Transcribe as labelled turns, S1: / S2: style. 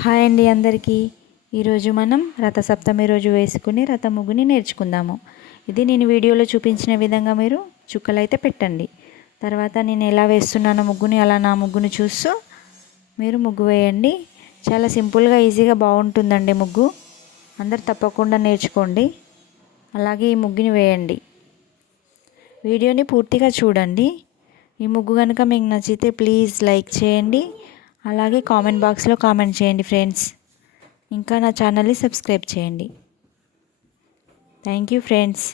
S1: Hi అండి అందరికీ. ఈరోజు మనం రథసప్తమి రోజు వేసుకుని రథ ముగ్గుని నేర్చుకుందాము. ఇది నేను వీడియోలో చూపించిన విధంగా మీరు చుక్కలైతే పెట్టండి. తర్వాత నేను ఎలా వేస్తున్నానో ముగ్గుని అలా నా ముగ్గుని చూస్తూ మీరు ముగ్గు వేయండి. చాలా సింపుల్గా ఈజీగా బాగుంటుందండి ముగ్గు. అందరు తప్పకుండా నేర్చుకోండి. అలాగే ఈ ముగ్గుని వేయండి. వీడియోని పూర్తిగా చూడండి. ఈ ముగ్గు కనుక మీకు నచ్చితే ప్లీజ్ లైక్ చేయండి. అలాగే కామెంట్ బాక్స్లో కామెంట్ చేయండి ఫ్రెండ్స్. ఇంకా నా ఛానల్ని సబ్స్క్రైబ్ చేయండి. Thank you friends.